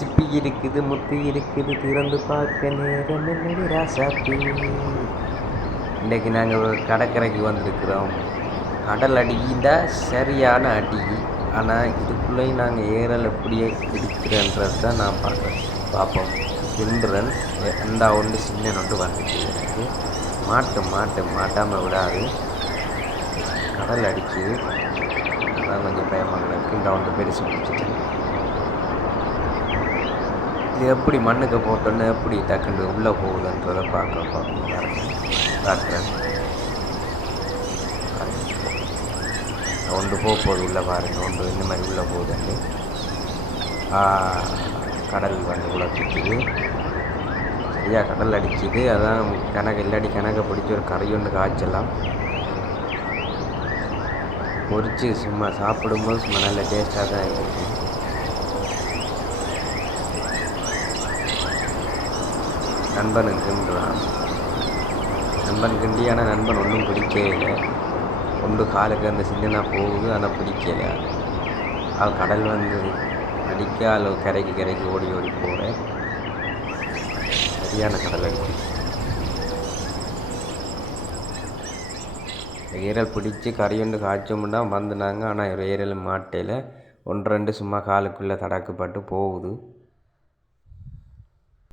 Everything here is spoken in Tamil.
சிப்பி இருக்குது, முத்து இருக்குது, திறந்து பார்க்க நேரம் என்னடி ராசாத்தி. இன்றைக்கு நாங்கள் கடற்கரைக்கு வந்திருக்கிறோம். கடல் அடிந்தா சரியான அடி. ஆனால் இதுக்குள்ளேயும் நாங்கள் ஏறல் எப்படியே பிடிக்கிறன்றது தான் நான் பார்ப்போம். தின்றன் எந்தா ஒன்று சின்ன நொண்டு வந்துச்சு. எனக்கு மாட்டாமல் விடாது. கடல் அடிக்குது. அதான் கொஞ்சம் பயமாக இருக்குது. இந்த ஒன்று பெருசு பிடிச்சிட்டேன். இது எப்படி மண்ணுக்கு போட்டோன்னு எப்படி டக்குண்டு உள்ளே போகுதுன்றதை காட்டுறேன். ஒன்று போகுது உள்ளே பாருங்கள். ஒன்று இந்த மாதிரி உள்ளே போகுதுன்னு கடல் வந்து குளத்துக்குது. சரியா கடல் அடிக்குது. அதான் இல்லாட்டி கணக்கை பிடிச்சி ஒரு கறி ஒன்று காய்ச்சலாம். பொரிச்சு சும்மா சாப்பிடும்போது சும்மா நல்ல டேஸ்ட்டாக தான் இருக்கும். நண்பன் கிண்டுறான். நண்பன் கிண்டி ஆனால் நண்பன் ஒன்றும் பிடிக்கவே இல்லை. ஒன்று காலுக்கு அந்த சின்னனா போகுது, ஆனால் பிடிக்கலை. அது கடல் வந்து அடிக்க அளவு கரைக்கு ஓடி போகிறேன். சரியான கடல் அடிக்கு. ஈரல் பிடிச்சி கறியொண்டு காய்ச்சோம்னா வந்துனாங்க. ஆனால் ஈரல் மாட்டையில் 1-2 சும்மா காலுக்குள்ளே தடக்கப்பட்டு போகுது.